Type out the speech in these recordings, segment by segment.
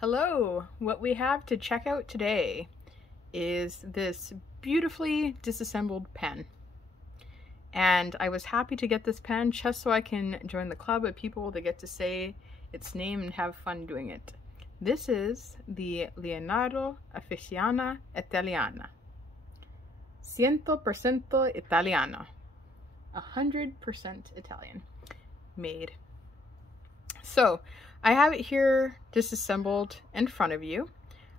Hello! What we have to check out today is this beautifully disassembled pen. And I was happy to get this pen just so I can join the club of people that get to say its name and have fun doing it. This is the Leonardo Officina Italiana. 100% Italiana. 100% Italian. Made. So, I have it here disassembled in front of you.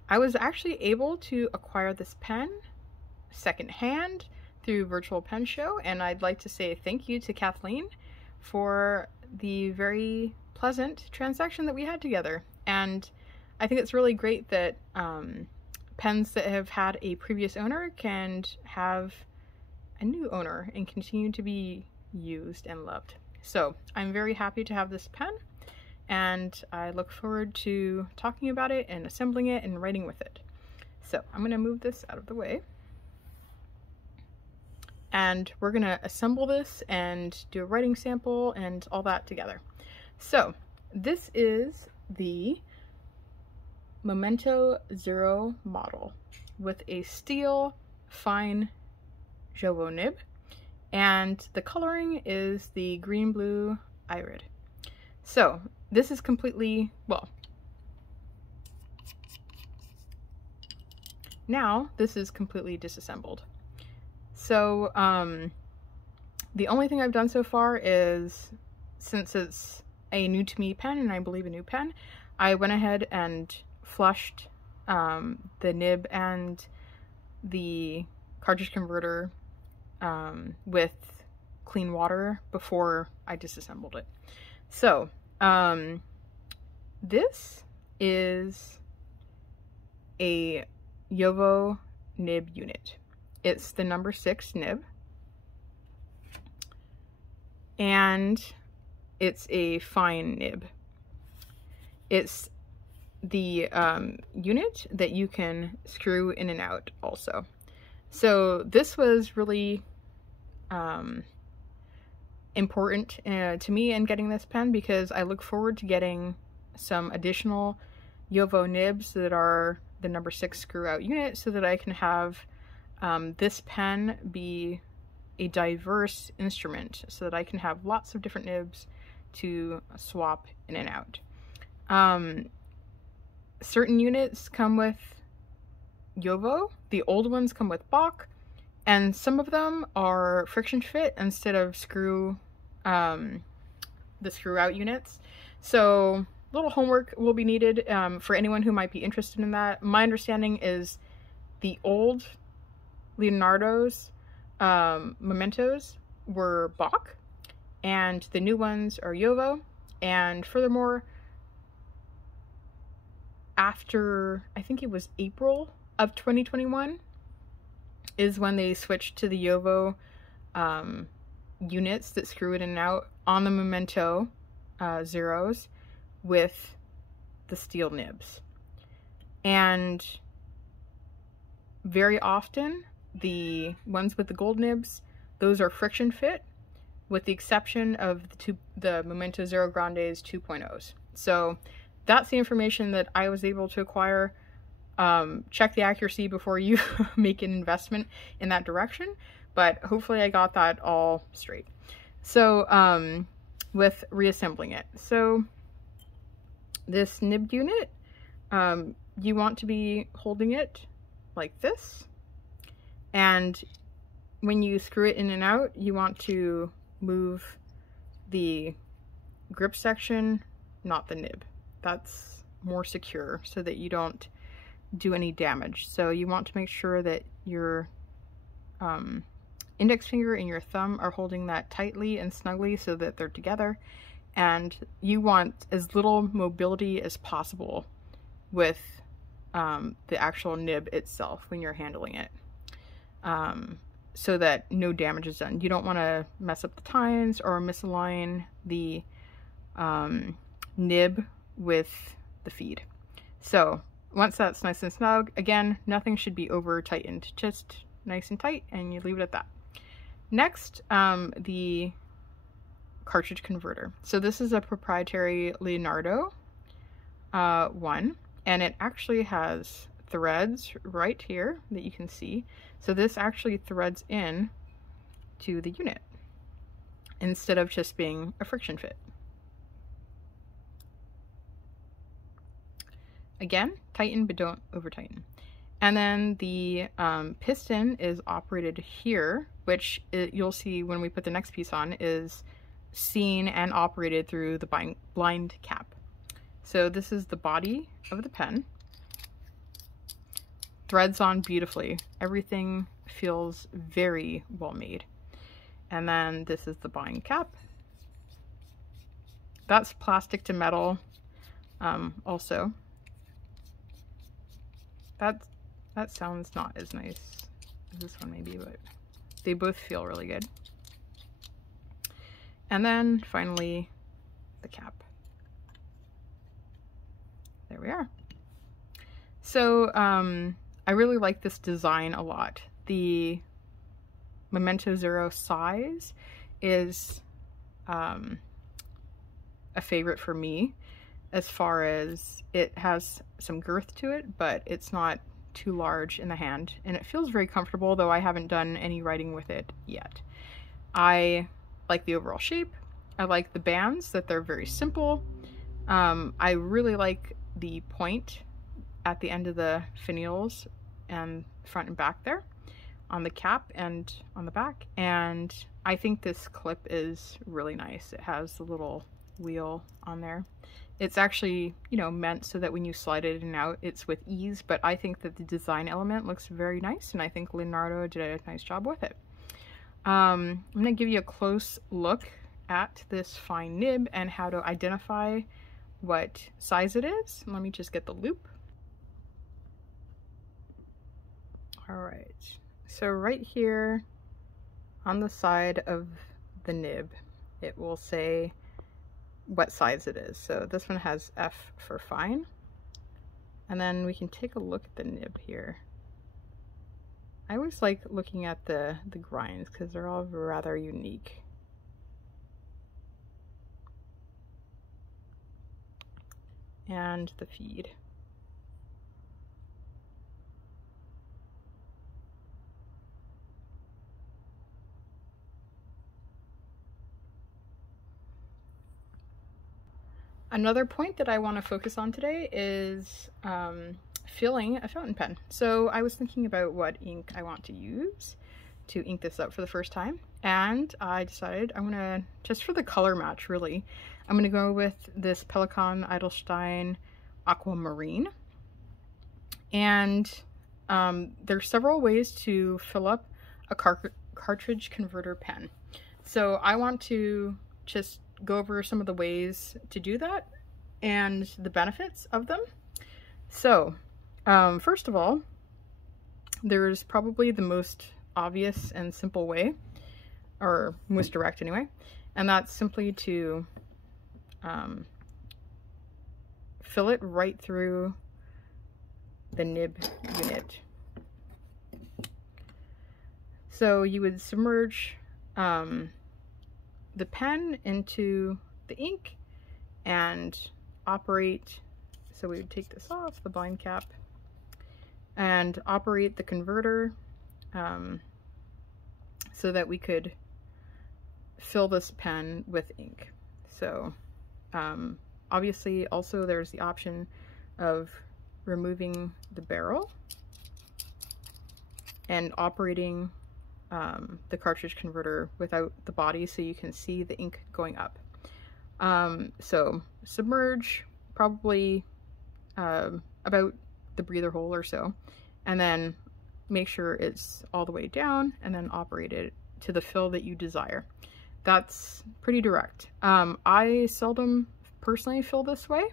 I was actually able to acquire this pen secondhand through Virtual Pen Show, and I'd like to say thank you to Kathleen for the very pleasant transaction that we had together. And I think it's really great that pens that have had a previous owner can have a new owner and continue to be used and loved. So I'm very happy to have this pen, and I look forward to talking about it and assembling it and writing with it. So I'm going to move this out of the way, and we're going to assemble this and do a writing sample and all that together. So this is the Momento Zero model with a steel fine Jowo nib, and the coloring is the green-blue Iride. So this is completely, well, now this is completely disassembled. So the only thing I've done so far is, since it's a new to me pen, and I believe a new pen, I went ahead and flushed the nib and the cartridge converter with clean water before I disassembled it. So this is a Jowo nib unit. It's the number 6 nib, and it's a fine nib. It's the unit that you can screw in and out also. So this was really important to me in getting this pen, because I look forward to getting some additional Jowo nibs that are the number 6 screw out unit, so that I can have this pen be a diverse instrument, so that I can have lots of different nibs to swap in and out. Certain units come with Jowo, the old ones come with Bach, and some of them are friction fit instead of the screw out units. So little homework will be needed for anyone who might be interested in that. My understanding is the old Leonardo's Mementos were Bach, and the new ones are Jowo. And furthermore, after, I think it was April of 2021, is when they switched to the Jowo units that screw it in and out on the Momento Zeros with the steel nibs. And very often the ones with the gold nibs, those are friction fit, with the exception of the Momento Zero Grandes 2.0s. So that's the information that I was able to acquire. Check the accuracy before you make an investment in that direction, but hopefully I got that all straight. So with reassembling it, so this nib unit, you want to be holding it like this, and when you screw it in and out, you want to move the grip section, not the nib. That's more secure so that you don't do any damage. So you want to make sure that your index finger and your thumb are holding that tightly and snugly so that they're together, and you want as little mobility as possible with the actual nib itself when you're handling it, so that no damage is done. You don't want to mess up the tines or misalign the nib with the feed. So once that's nice and snug, again, nothing should be over tightened, just nice and tight, and you leave it at that. Next, the cartridge converter. So this is a proprietary Leonardo one, and it actually has threads right here that you can see. So this actually threads in to the unit instead of just being a friction fit. Again, tighten but don't over tighten. And then the piston is operated here, which you'll see when we put the next piece on is seen and operated through the blind cap. So this is the body of the pen. Threads on beautifully. Everything feels very well made. And then this is the blind cap. That's plastic to metal also. That sounds not as nice as this one maybe, but they both feel really good. And then finally the cap. There we are. So I really like this design a lot. The Momento Zero size is a favorite for me, as far as it has some girth to it, but it's not too large in the hand, and it feels very comfortable, though I haven't done any writing with it yet. I like the overall shape. I like the bands, that they're very simple. I really like the point at the end of the finials and front and back there on the cap and on the back, and I think this clip is really nice. It has the little wheel on there. It's actually, you know, meant so that when you slide it in and out, it's with ease, but I think that the design element looks very nice, and I think Leonardo did a nice job with it. I'm going to give you a close look at this fine nib and how to identify what size it is. Let me just get the loop. All right, so right here on the side of the nib, it will say what size it is. So this one has F for fine. And then we can take a look at the nib here. I always like looking at the grinds because they're all rather unique. And the feed. Another point that I want to focus on today is filling a fountain pen. So I was thinking about what ink I want to use to ink this up for the first time, and I decided I'm gonna, just for the color match really, I'm gonna go with this Pelikan Edelstein Aquamarine. And there's several ways to fill up a cartridge converter pen. So I want to just go over some of the ways to do that and the benefits of them. So first of all, there's probably the most obvious and simple way, or most direct anyway, and that's simply to fill it right through the nib unit. So you would submerge the pen into the ink and operate, so we would take this off, the bind cap, and operate the converter so that we could fill this pen with ink. So obviously also there's the option of removing the barrel and operating the cartridge converter without the body so you can see the ink going up. So submerge probably about the breather hole or so, and then make sure it's all the way down, and then operate it to the fill that you desire. That's pretty direct. I seldom personally fill this way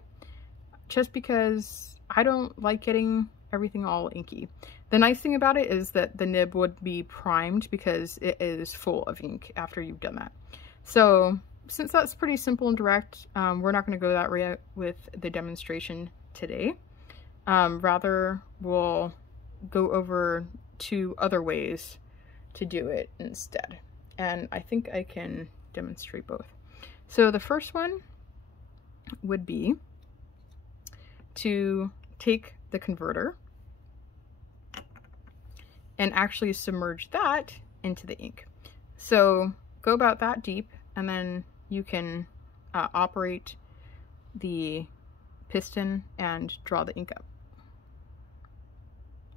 just because I don't like getting everything all inky. The nice thing about it is that the nib would be primed because it is full of ink after you've done that. So since that's pretty simple and direct, we're not going to go that route with the demonstration today. Rather, we'll go over 2 other ways to do it instead. And I think I can demonstrate both. So the first one would be to take the converter and actually submerge that into the ink. So go about that deep, and then you can operate the piston and draw the ink up.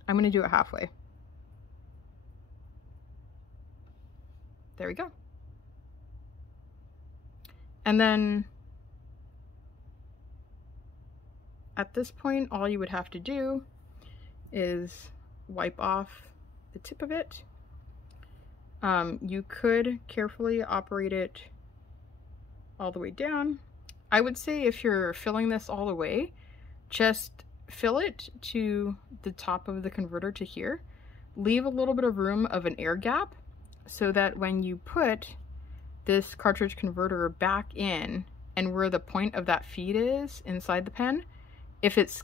I'm going to do it halfway. There we go. And then at this point, all you would have to do is wipe off the tip of it. You could carefully operate it all the way down. I would say if you're filling this all the way, just fill it to the top of the converter to here. Leave a little bit of room of an air gap so that when you put this cartridge converter back in, and where the point of that feed is inside the pen, if it's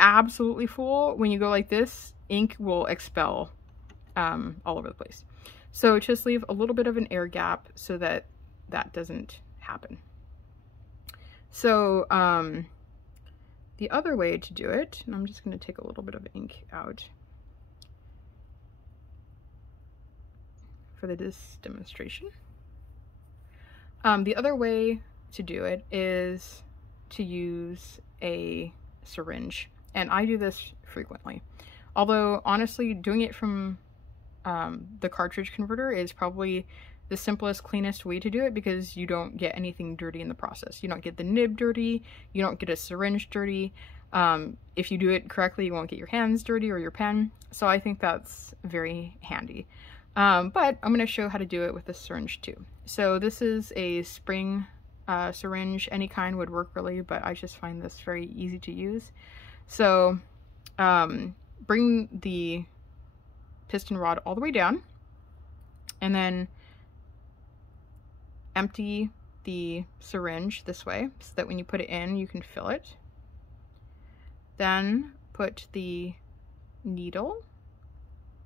absolutely full, when you go like this, ink will expel all over the place. So just leave a little bit of an air gap so that that doesn't happen. So the other way to do it, and I'm just going to take a little bit of ink out for this demonstration. The other way to do it is to use a syringe, and I do this frequently. Although honestly, doing it from the cartridge converter is probably the simplest, cleanest way to do it, because you don't get anything dirty in the process. You don't get the nib dirty, you don't get a syringe dirty. If you do it correctly, you won't get your hands dirty or your pen. So I think that's very handy. But I'm going to show how to do it with a syringe too. So this is a spring syringe. Any kind would work really, but I just find this very easy to use. So bring the piston rod all the way down, and then empty the syringe this way so that when you put it in, you can fill it. Then put the needle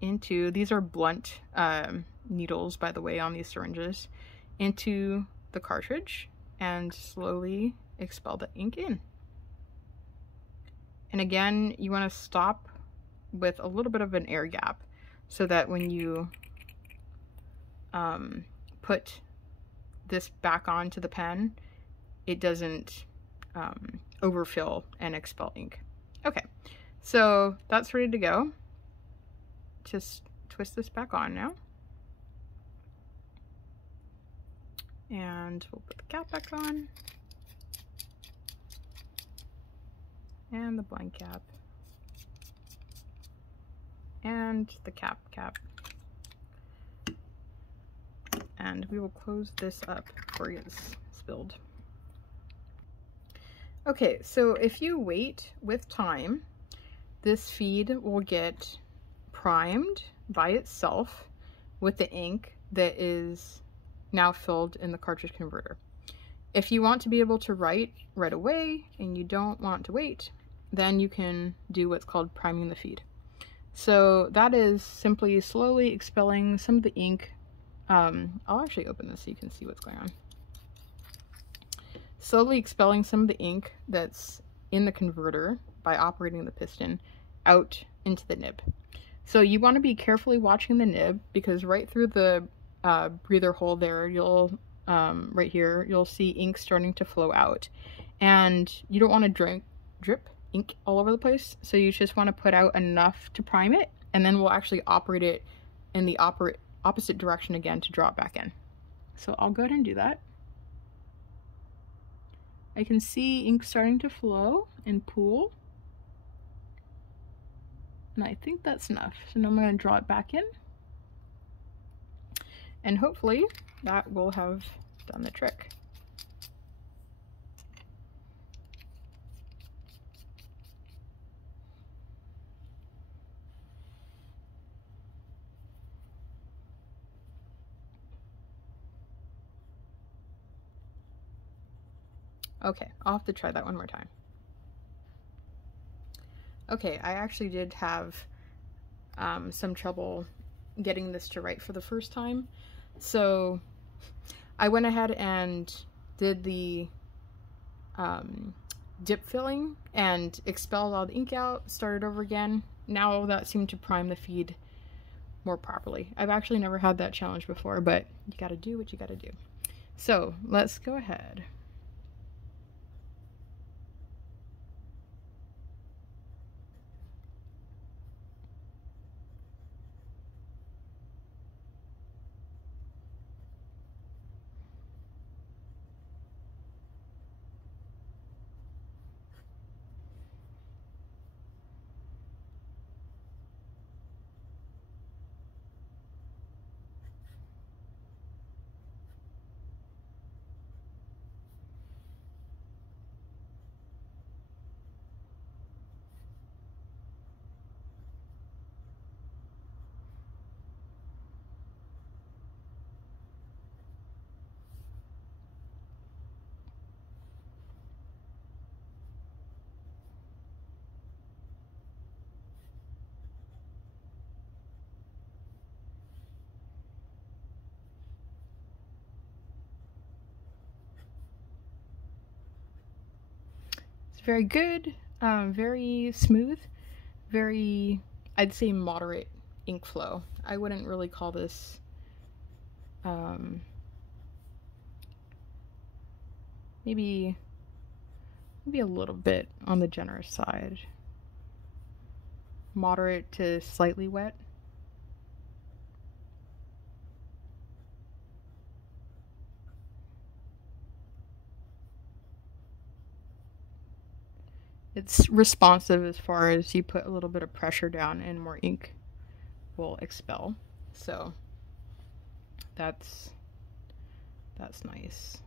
into, these are blunt needles, by the way, on these syringes, into the cartridge, and slowly expel the ink in. And again, you want to stop with a little bit of an air gap so that when you put this back onto the pen, it doesn't overfill and expel ink. Okay, so that's ready to go. Just twist this back on now. And we'll put the cap back on. And the blind cap. And the cap. And we will close this up before it gets spilled. Okay, so if you wait with time, this feed will get primed by itself with the ink that is now filled in the cartridge converter. If you want to be able to write right away and you don't want to wait, then you can do what's called priming the feed. So that is simply slowly expelling some of the ink. I'll actually open this so you can see what's going on. Slowly expelling some of the ink that's in the converter by operating the piston out into the nib. So you want to be carefully watching the nib, because right through the breather hole there, you'll right here, you'll see ink starting to flow out, and you don't want to drip ink all over the place. So you just want to put out enough to prime it, and then we'll actually operate it in the opposite direction again to draw it back in. So I'll go ahead and do that. I can see ink starting to flow and pool, and I think that's enough. So now I'm going to draw it back in, and hopefully that will have done the trick. Okay, I'll have to try that one more time. Okay, I actually did have some trouble getting this to write for the first time. So I went ahead and did the dip filling and expelled all the ink out, started over again. Now that seemed to prime the feed more properly. I've actually never had that challenge before, but you gotta do what you gotta do. So let's go ahead. Very good, very smooth, very, I'd say moderate ink flow. I wouldn't really call this maybe a little bit on the generous side. Moderate to slightly wet. It's responsive as far as you put a little bit of pressure down and more ink will expel. So that's nice.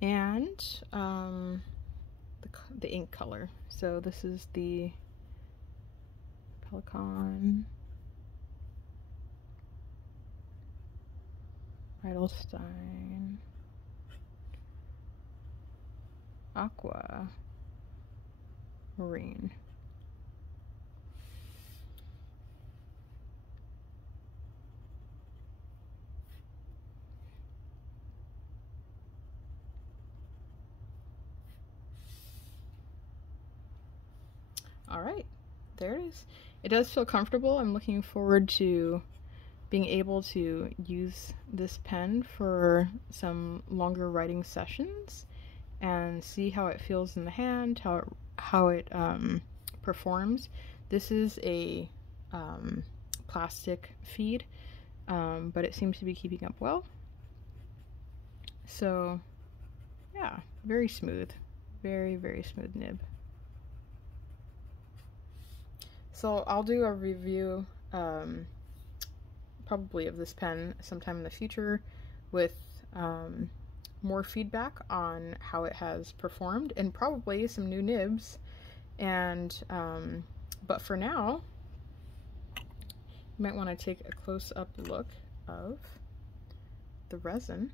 And the ink color. So this is the Pelican Riedelstein Aqua Marine. All right, there it is. It does feel comfortable. I'm looking forward to being able to use this pen for some longer writing sessions and see how it feels in the hand, how it performs. This is a plastic feed, but it seems to be keeping up well. So yeah, very smooth, very, very smooth nib. So I'll do a review probably of this pen sometime in the future with more feedback on how it has performed and probably some new nibs. And but for now, you might want to take a close-up look of the resin.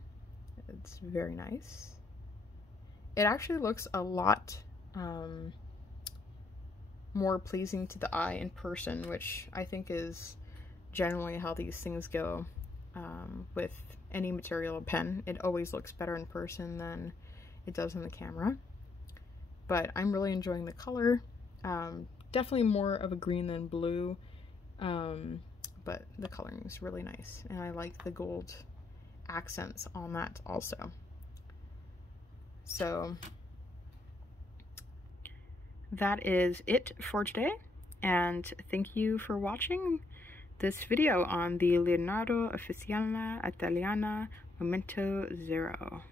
It's very nice. It actually looks a lot more pleasing to the eye in person, which I think is generally how these things go with any material pen. It always looks better in person than it does in the camera. But I'm really enjoying the color. Definitely more of a green than blue, but the coloring is really nice, and I like the gold accents on that also. So that is it for today, and thank you for watching this video on the Leonardo Officina Italiana Momento 0.